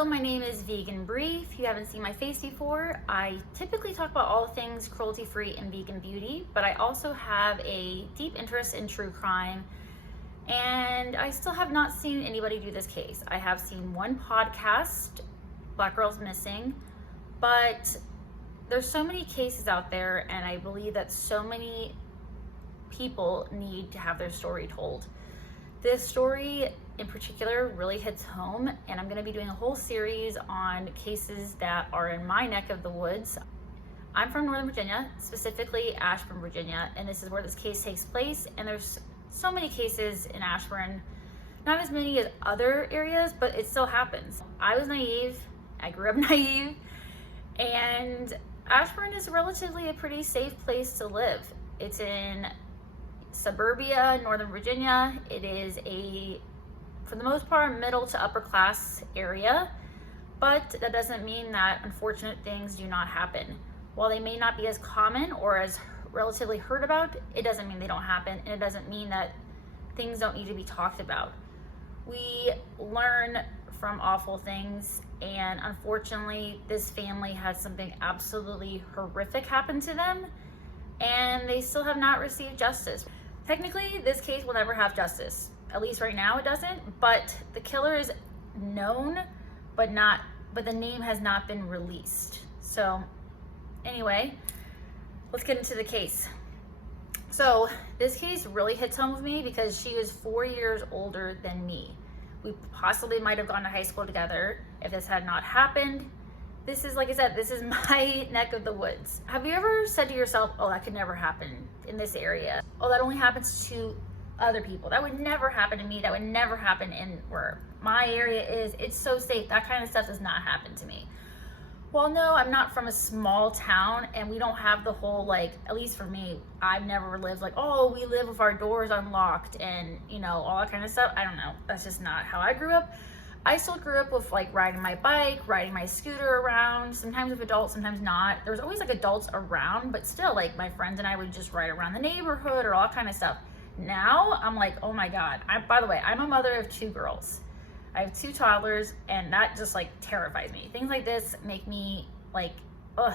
Hello, my name is Vegan Brie. If you haven't seen my face before, I typically talk about all things cruelty-free and vegan beauty, but I also have a deep interest in true crime, and I still have not seen anybody do this case. I have seen one podcast, Black Girls Missing, but there's so many cases out there, and I believe that so many people need to have their story told. This story in particular really hits home, and I'm going to be doing a whole series on cases that are in my neck of the woods. I'm from Northern Virginia, specifically Ashburn, Virginia, and this is where this case takes place. And there's so many cases in Ashburn, not as many as other areas, but it still happens. I was naive, I grew up naive, and Ashburn is relatively a pretty safe place to live. It's in suburbia, Northern Virginia. It is for the most part, middle to upper class area, but that doesn't mean that unfortunate things do not happen. While they may not be as common or as relatively heard about, it doesn't mean they don't happen, and it doesn't mean that things don't need to be talked about. We learn from awful things, and unfortunately, this family had something absolutely horrific happen to them, and they still have not received justice. Technically, this case will never have justice. At least right now it doesn't, but the killer is known, but the name has not been released. So anyway, let's get into the case. So this case really hits home with me because she was 4 years older than me. We possibly might have gone to high school together if this had not happened. This is, like I said, this is my neck of the woods. Have you ever said to yourself, oh, that could never happen in this area? Oh, that only happens to other people. That would never happen to me. That would never happen in where my area is. It's so safe. That kind of stuff does not happen to me. Well, no, I'm not from a small town, and we don't have the whole, like, at least for me, I've never lived like, oh, we live with our doors unlocked and, you know, all that kind of stuff. I don't know. That's just not how I grew up. I still grew up with, like, riding my bike, riding my scooter around, sometimes with adults, sometimes not. There was always, like, adults around, but still, like, my friends and I would just ride around the neighborhood or all kind of stuff. Now, I'm like, oh my God. By the way, I'm a mother of 2 girls. I have 2 toddlers, and that just, like, terrifies me. Things like this make me, like,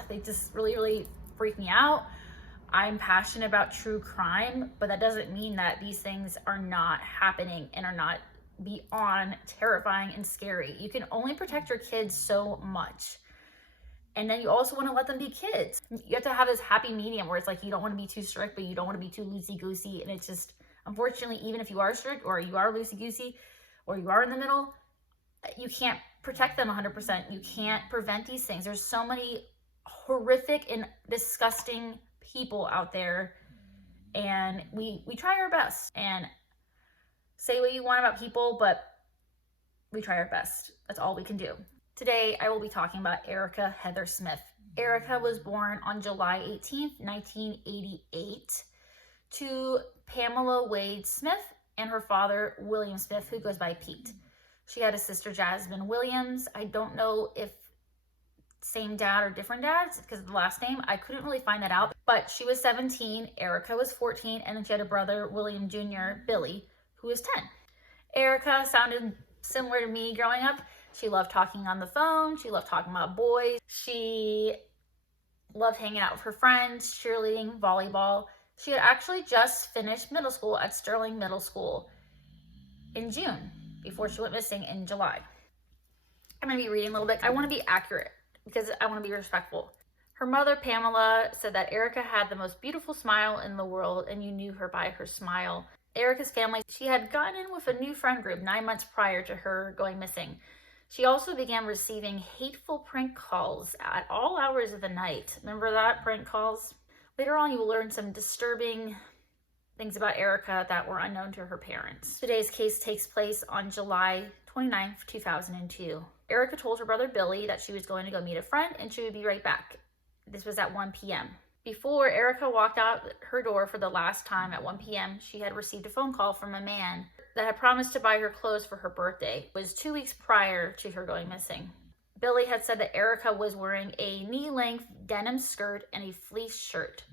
they just really, really freak me out. I'm passionate about true crime, but that doesn't mean that these things are not happening and are not beyond terrifying and scary. You can only protect your kids so much. And then you also want to let them be kids. You have to have this happy medium where it's like you don't want to be too strict, but you don't want to be too loosey-goosey. And it's just, unfortunately, even if you are strict or you are loosey-goosey or you are in the middle, you can't protect them 100%. You can't prevent these things. There's so many horrific and disgusting people out there, and we try our best. And say what you want about people, but we try our best. That's all we can do. Today, I will be talking about Erica Heather Smith. Erica was born on July 18th, 1988 to Pamela Wade Smith and her father, William Smith, who goes by Pete. She had a sister, Jasmine Williams. I don't know if same dad or different dads because of the last name. I couldn't really find that out, but she was 17, Erica was 14, and then she had a brother, William Jr., Billy, who was 10. Erica sounded similar to me growing up. She loved talking on the phone. She loved talking about boys. She loved hanging out with her friends, cheerleading, volleyball. She had actually just finished middle school at Sterling Middle School in June before she went missing in July. I'm going to be reading a little bit. I want to be accurate because I want to be respectful. Her mother, Pamela, said that Erica had the most beautiful smile in the world, and you knew her by her smile. Erica's family, she had gotten in with a new friend group 9 months prior to her going missing. She also began receiving hateful prank calls at all hours of the night. Remember that, prank calls? Later on, you will learn some disturbing things about Erica that were unknown to her parents. Today's case takes place on July 29th, 2002. Erica told her brother Billy that she was going to go meet a friend and she would be right back. This was at 1 p.m. Before Erica walked out her door for the last time at 1 p.m., she had received a phone call from a man that had promised to buy her clothes for her birthday. It was 2 weeks prior to her going missing. Billy had said that Erica was wearing a knee-length denim skirt and a fleece shirt.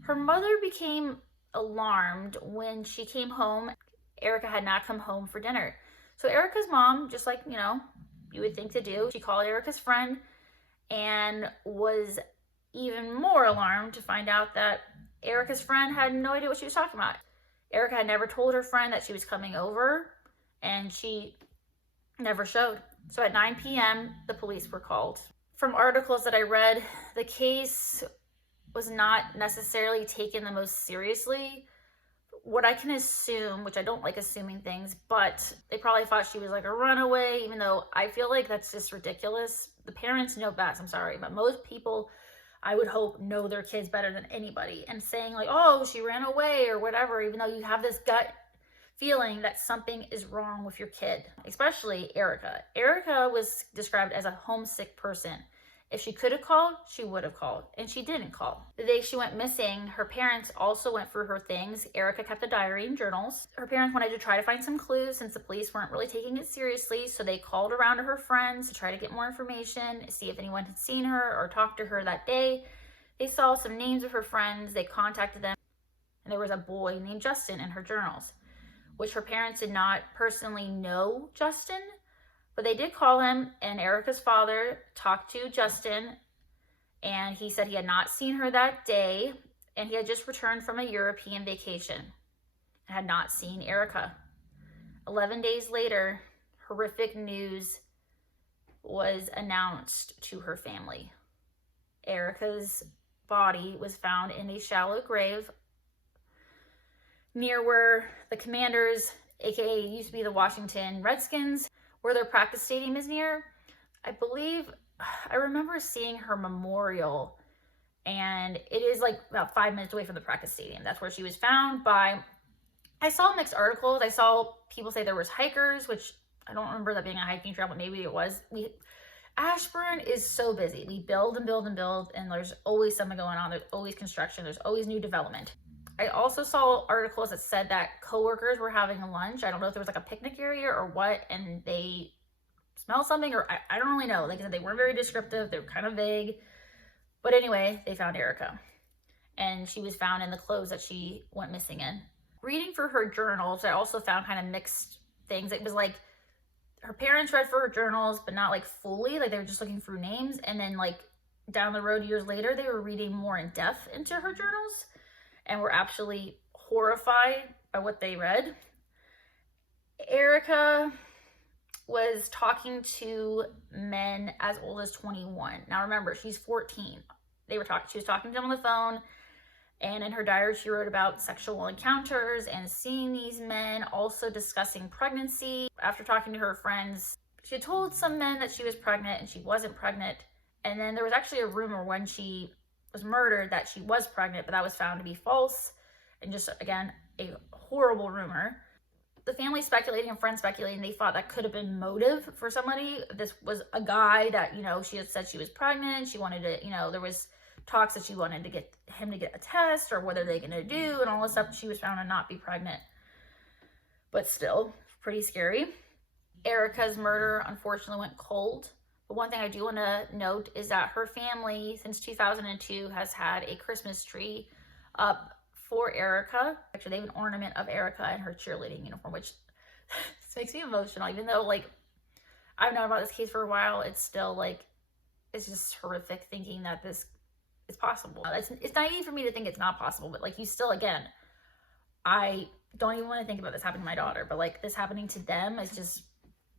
Her mother became alarmed when she came home. Erica had not come home for dinner. So Erica's mom, just like, you would think to do. She called Erica's friend and was even more alarmed to find out that Erica's friend had no idea what she was talking about. Erica had never told her friend that she was coming over, and she never showed. So at 9 p.m., the police were called. From articles that I read, the case was not necessarily taken the most seriously. What I can assume, which I don't like assuming things, but they probably thought she was like a runaway, even though I feel like that's just ridiculous. The parents know best, I'm sorry, but most people, I would hope, know their kids better than anybody. And saying like, oh, she ran away or whatever, even though you have this gut feeling that something is wrong with your kid, especially Erica. Erica was described as a homesick person. If she could have called, she would have called, and she didn't call. The day she went missing, her parents also went through her things. Erica kept a diary and journals. Her parents wanted to try to find some clues since the police weren't really taking it seriously, so they called around to her friends to try to get more information, see if anyone had seen her or talked to her that day. They saw some names of her friends, they contacted them, and there was a boy named Justin in her journals, which her parents did not personally know Justin, but they did call him, and Erica's father talked to Justin, and he said he had not seen her that day, and he had just returned from a European vacation and had not seen Erica. 11 days later, horrific news was announced to her family. Erica's body was found in a shallow grave near where the Commanders, aka used to be the Washington Redskins, where their practice stadium is near. I remember seeing her memorial, and it is like about 5 minutes away from the practice stadium. That's where she was found by, I saw mixed articles. I saw people say there was hikers, which I don't remember that being a hiking trail, but maybe it was. Ashburn is so busy. We build and build and build, and there's always something going on. There's always construction. There's always new development. I also saw articles that said that coworkers were having a lunch. I don't know if there was like a picnic area or what, and they smelled something, or I don't really know. Like I said, they weren't very descriptive. They were kind of vague. But anyway, they found Erica, and she was found in the clothes that she went missing in. Reading through her journals, I also found kind of mixed things. It was like her parents read for her journals, but not like fully. Like they were just looking through names, and then like down the road years later, they were reading more in depth into her journals, and were actually horrified by what they read. Erica was talking to men as old as 21. Now remember, she's 14. She was talking to them on the phone, and in her diary she wrote about sexual encounters and seeing these men, also discussing pregnancy. After talking to her friends, she had told some men that she was pregnant and she wasn't pregnant. And then there was actually a rumor when she was murdered that she was pregnant, but that was found to be false, and just, again, a horrible rumor. The family speculating and friends speculating, they thought that could have been motive for somebody. This was a guy that, she had said she was pregnant. She wanted to, there was talks that she wanted to get him to get a test, or what are they going to do, and all this stuff. She was found to not be pregnant, but still pretty scary. Erica's murder unfortunately went cold. But one thing I do want to note is that her family, since 2002, has had a Christmas tree up for Erica. Actually, they have an ornament of Erica in her cheerleading uniform, which this makes me emotional. Even though, I've known about this case for a while, it's still, it's just horrific thinking that this is possible. It's naive for me to think it's not possible, but, you still, again, I don't even want to think about this happening to my daughter. But, this happening to them is just,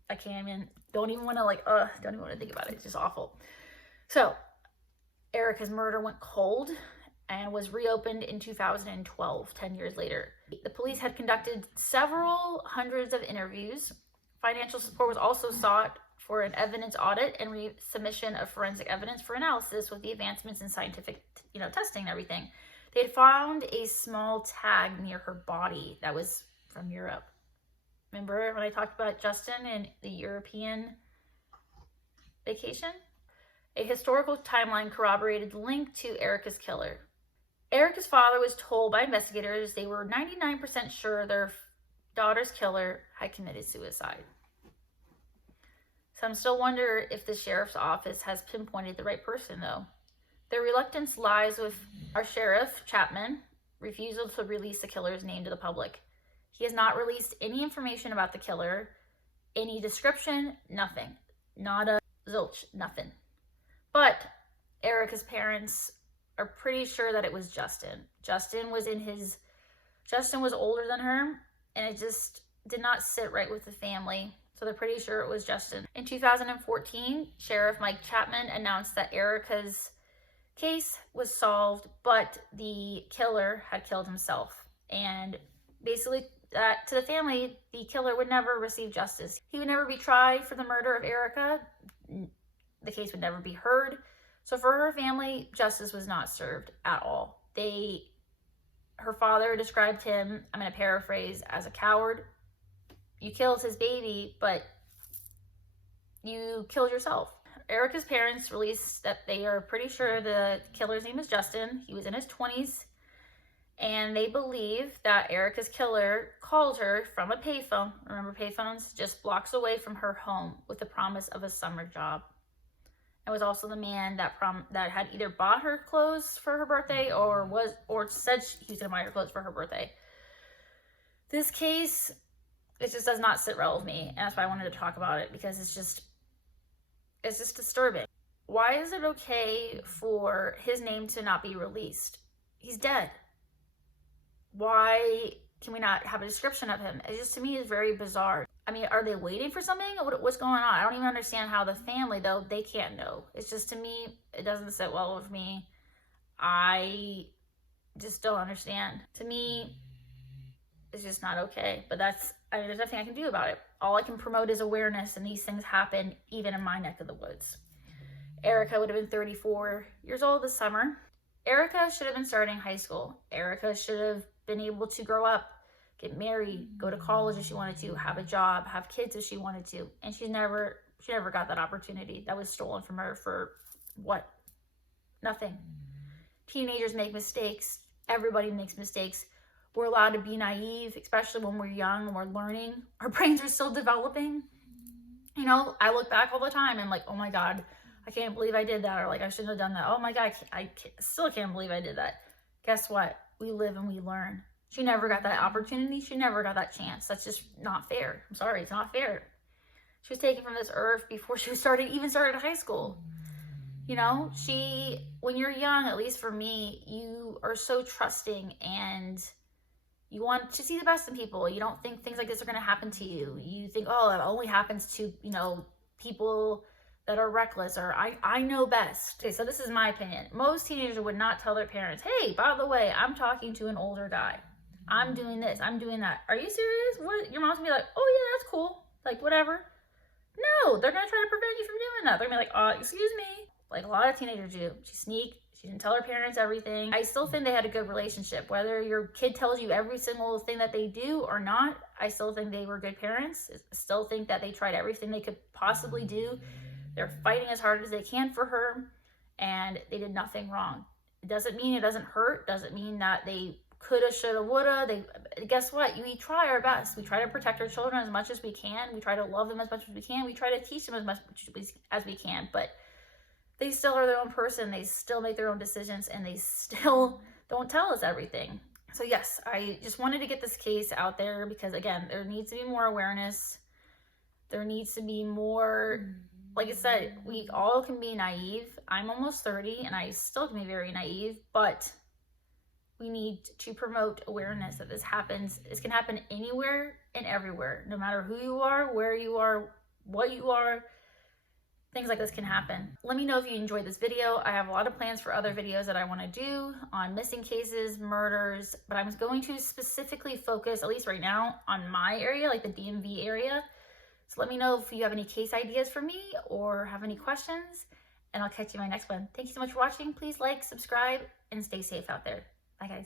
I can't even, don't even want to think about it. It's just awful. So, Erica's murder went cold and was reopened in 2012, 10 years later. The police had conducted several hundreds of interviews. Financial support was also sought for an evidence audit and resubmission of forensic evidence for analysis with the advancements in scientific, testing and everything. They had found a small tag near her body that was from Europe. Remember when I talked about Justin and the European vacation? A historical timeline corroborated the link to Erica's killer. Erica's father was told by investigators they were 99% sure their daughter's killer had committed suicide. Some still wonder if the sheriff's office has pinpointed the right person, though. Their reluctance lies with our sheriff, Chapman, refusal to release the killer's name to the public. He has not released any information about the killer, any description, nothing. Not a zilch, nothing. But Erica's parents are pretty sure that it was Justin. Justin was older than her, and it just did not sit right with the family. So they're pretty sure it was Justin. In 2014, Sheriff Mike Chapman announced that Erica's case was solved, but the killer had killed himself. And basically, to the family, the killer would never receive justice. He would never be tried for the murder of Erica. The case would never be heard. So for her family, justice was not served at all. Her father described him, I'm going to paraphrase, as a coward. You killed his baby, but you killed yourself. Erica's parents released that they are pretty sure the killer's name is Justin. He was in his 20s, and they believe that Erica's killer called her from a payphone. Remember payphones? Just blocks away from her home with the promise of a summer job. It was also the man that had either bought her clothes for her birthday or said he was going to buy her clothes for her birthday. This case, it just does not sit well with me, and that's why I wanted to talk about it, because it's just disturbing. Why is it okay for his name to not be released? He's dead. Why can we not have a description of him? It just, to me, is very bizarre. I mean, are they waiting for something? What's going on? I don't even understand how the family, though, they can't know. It's just, to me, it doesn't sit well with me. I just don't understand. To me, it's just not okay. But there's nothing I can do about it. All I can promote is awareness, and these things happen even in my neck of the woods. Erica would have been 34 years old this summer. Erica should have been starting high school. Erica should have been able to grow up, get married, go to college if she wanted to, have a job, have kids if she wanted to. And she never got that opportunity. That was stolen from her for what? Nothing. Teenagers make mistakes. Everybody makes mistakes. We're allowed to be naive, especially when we're young and we're learning. Our brains are still developing. You know, I look back all the time and I'm like, oh my God, I can't believe I did that. Or like, I shouldn't have done that. Oh my God, I still can't believe I did that. Guess what? We live and we learn. She never got that opportunity. She never got that chance. That's just not fair. I'm sorry, it's not fair. She was taken from this earth before she even started high school. You know, when you're young, at least for me, you are so trusting and you want to see the best in people. You don't think things like this are going to happen to you. You think, oh, it only happens to, people that are reckless, or I know best. Okay, so this is my opinion. Most teenagers would not tell their parents, hey, by the way, I'm talking to an older guy. I'm doing this, I'm doing that. Are you serious? What? Your mom's gonna be like, oh yeah, that's cool. Like, whatever. No, they're gonna try to prevent you from doing that. They're gonna be like, excuse me. Like a lot of teenagers do. She sneaked. She didn't tell her parents everything. I still think they had a good relationship. Whether your kid tells you every single thing that they do or not, I still think they were good parents. I still think that they tried everything they could possibly do. They're fighting as hard as they can for her, and they did nothing wrong. It doesn't mean it doesn't hurt. Doesn't mean that they coulda, shoulda, woulda. Guess what? We try our best. We try to protect our children as much as we can. We try to love them as much as we can. We try to teach them as much as we can. But they still are their own person. They still make their own decisions, and they still don't tell us everything. So yes, I just wanted to get this case out there because, again, there needs to be more awareness. There needs to be more, like I said, we all can be naive. I'm almost 30 and I still can be very naive, but we need to promote awareness that this happens. This can happen anywhere and everywhere, no matter who you are, where you are, what you are. Things like this can happen. Let me know if you enjoyed this video. I have a lot of plans for other videos that I want to do on missing cases, murders, but I'm going to specifically focus, at least right now, on my area, like the DMV area. So let me know if you have any case ideas for me or have any questions, and I'll catch you in my next one. Thank you so much for watching. Please like, subscribe, and stay safe out there. Bye, guys.